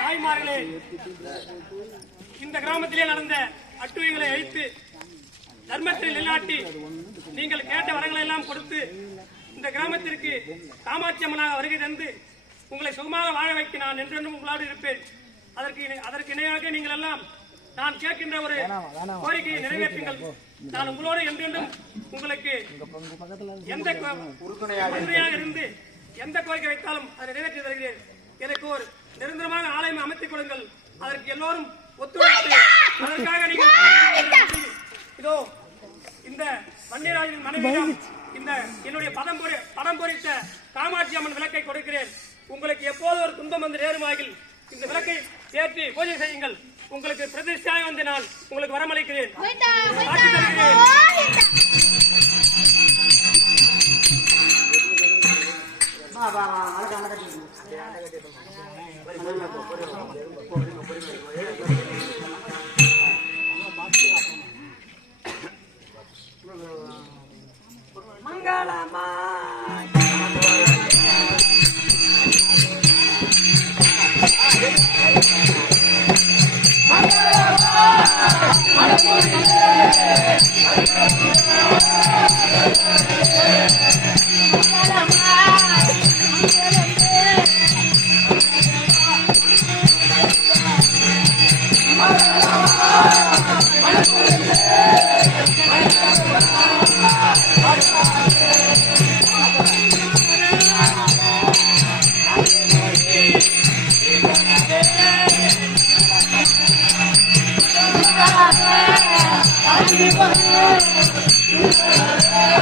தாய்மார்களே இந்த கிராமத்திலே நடந்த அட்டுவைகளை அழித்து தர்மத்தை நிலைநாட்டி நீங்கள் கேட்ட வரங்களை எல்லாம் கொடுத்து இந்த கிராமத்திற்கு காமாட்சி அம்மனாக வருகை தந்து உங்களை சுகமாக வாழ வைக்க நான் என்றென்றும் உங்களோடு இருப்பேன். அதற்கு அதற்கு இணையாக நீங்கள் எல்லாம் நான் கேட்கின்ற ஒரு கோரிக்கையை நிறைவேற்றுங்கள். நான் உங்களோடு என்றென்றும் உங்களுக்கு எந்த உறுதுணையாக இருந்து எந்த கோரிக்கை வைத்தாலும் அதை நிறைவேற்றி தருகிறேன். எனக்கு ஒரு நிரந்தரமான ஆலயம் அமைத்துக் கொடுங்கள். அதற்கு எல்லோரும் ஒத்துழைத்து அதற்காக நீங்கள் இதோ இந்த வன்னியராஜின் மனைவியிடம் இந்த என்னுடைய பதம் பொறி படம் பொறித்த காமாட்சி அம்மன் விளக்கை கொடுக்கிறேன். உங்களுக்கு எப்போது ஒரு துன்பம் வந்து நேருமாகில் இந்த விளக்கை ஏற்றி பூஜை செய்யுங்கள். உங்களுக்கு பிரதிஷ்டாய் வந்து நான் உங்களுக்கு வரமளிக்கிறேன். கட்டி மங்களமா ஆ